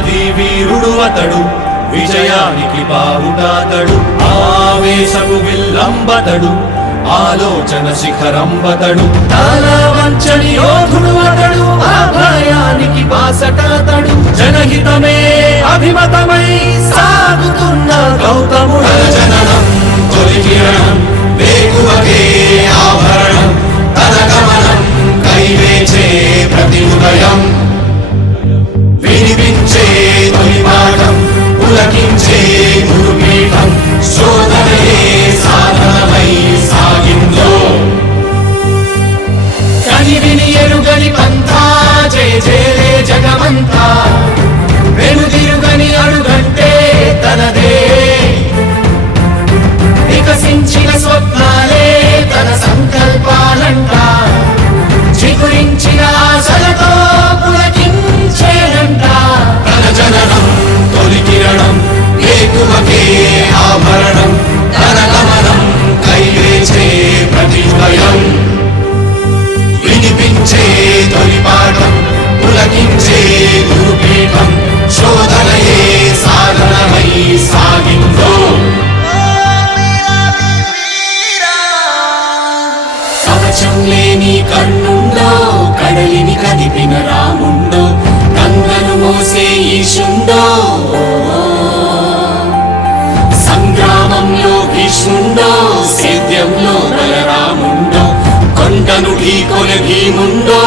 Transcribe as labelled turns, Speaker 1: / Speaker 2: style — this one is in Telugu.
Speaker 1: వీరుడు అతడు విజయానికి బావుటాతడు. ఆవేశపు విల్లంబతడు ఆలోచన శిఖరంబతడు. తాలా వంచని యోధుడు అతడు ఆ భయానికి బాసటాతడు. జనహితమే అభిమతమై సాగుతున్న గౌతముడు. జయ జగమంతా. పంపిన రాముండో కందను మోసే ఈశుండో. సంగ్రామంలో భీష్ముండో సేద్యంలో బలరాముండో కొండను ఢీకొన భీముండో.